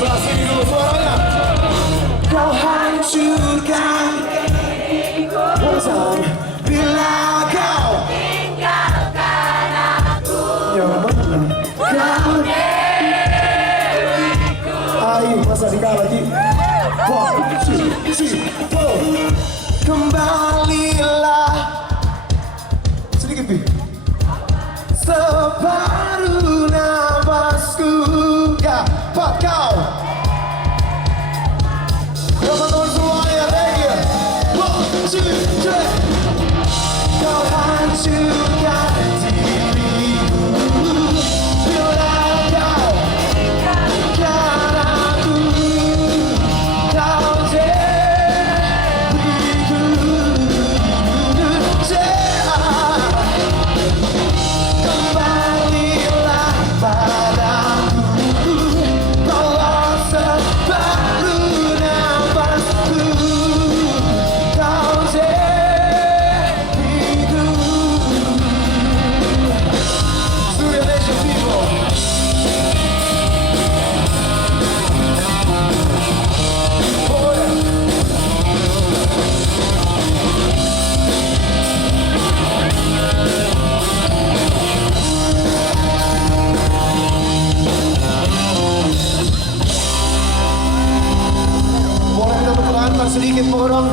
sebelah sini dulu suaranya. Kau hancurkan perasaan bila kau tinggalkan aku. Yang mana kau diriku. Ayo masa dikal lagi. 1, 2, 3, 4. Kembalilah sedikit bi. Separuh nafasku dapat kau. Teman-teman semuanya, thank you. 1, 2, 3. Kau hancurkan diriku bila kau tinggalkan aku. Kau diriku. Kembalilah padaku, bawa separuh nafasku. Kau diriku. Surya Nation people. Oh yeah. Boleh kita tepuk tangan sedikit, dong.